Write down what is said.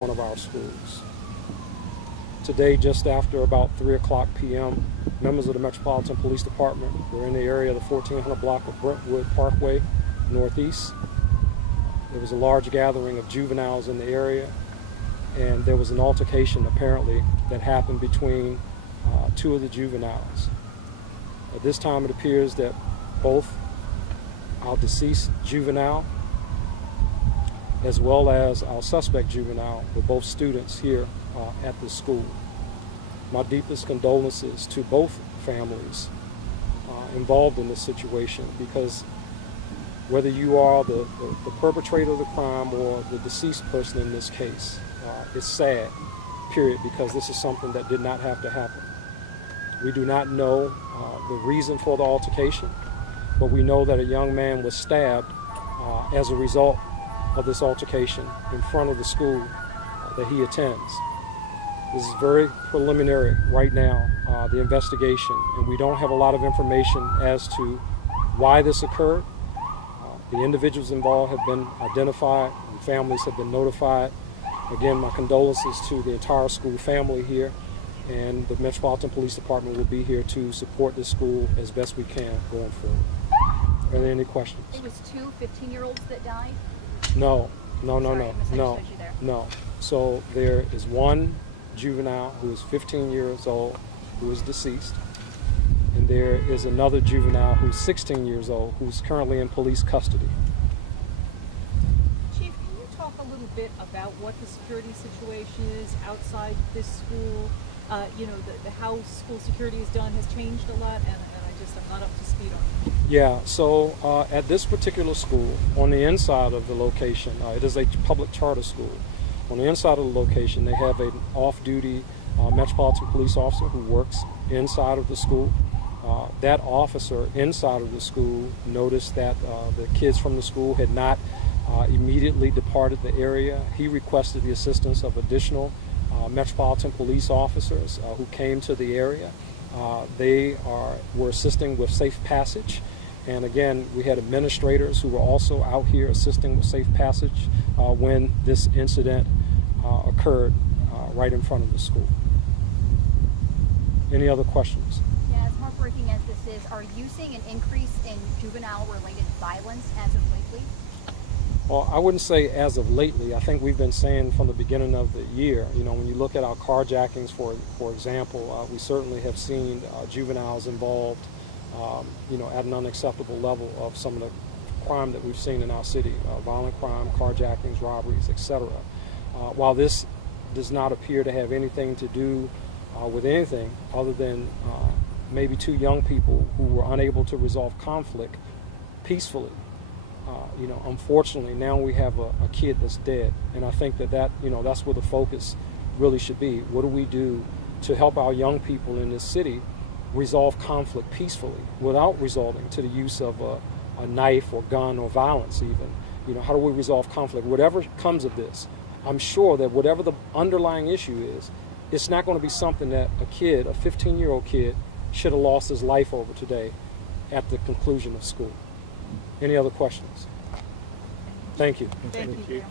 one of our schools. Today, just after about 3:00 p.m., members of the Metropolitan Police Department were in the area of the 1400 block of Brentwood Parkway Northeast. There was a large gathering of juveniles in the area, and there was an altercation apparently that happened between two of the juveniles. At this time, it appears that both our deceased juvenile as well as our suspect juvenile were both students here at the school. My deepest condolences to both families involved in this situation, because whether you are the perpetrator of the crime or the deceased person in this case, it's sad, period, because this is something that did not have to happen. We do not know the reason for the altercation, but we know that a young man was stabbed as a result of this altercation in front of the school that he attends. This is very preliminary right now, the investigation, and we don't have a lot of information as to why this occurred. The individuals involved have been identified and families have been notified. Again, my condolences to the entire school family here, and the Metropolitan Police Department will be here to support this school as best we can going forward. Are there any questions? It was two 15-year-olds that died? No. Sorry, I misunderstood you there. No. So there is one juvenile who is 15 years old who is deceased, and there is another juvenile who's 16 years old who's currently in police custody. Chief, can you talk a little bit about what the security situation is outside this school? How school security is done has changed a lot, and I'm not up to speed on it. Yeah, so at this particular school, on the inside of the location, it is a public charter school. On the inside of the location, they have an off-duty Metropolitan Police officer who works inside of the school. That officer inside of the school noticed that the kids from the school had not immediately departed the area. He requested the assistance of additional Metropolitan Police officers who came to the area. They were assisting with safe passage, and again, we had administrators who were also out here assisting with safe passage when this incident occurred right in front of the school. Any other questions? Yeah, as heartbreaking as this is, are you seeing an increase in juvenile-related violence as of lately? Well, I wouldn't say as of lately. I think we've been saying from the beginning of the year, when you look at our carjackings, for example, we certainly have seen juveniles involved, at an unacceptable level of some of the crime that we've seen in our city, violent crime, carjackings, robberies, etc. While this does not appear to have anything to do with anything other than maybe two young people who were unable to resolve conflict peacefully. Unfortunately, now we have a kid that's dead, and I think that's where the focus really should be. What do we do to help our young people in this city resolve conflict peacefully without resorting to the use of a knife or gun or violence even? How do we resolve conflict? Whatever comes of this, I'm sure that whatever the underlying issue is, it's not going to be something that a 15-year-old kid, should have lost his life over today at the conclusion of school. Any other questions? Thank you. Thank you.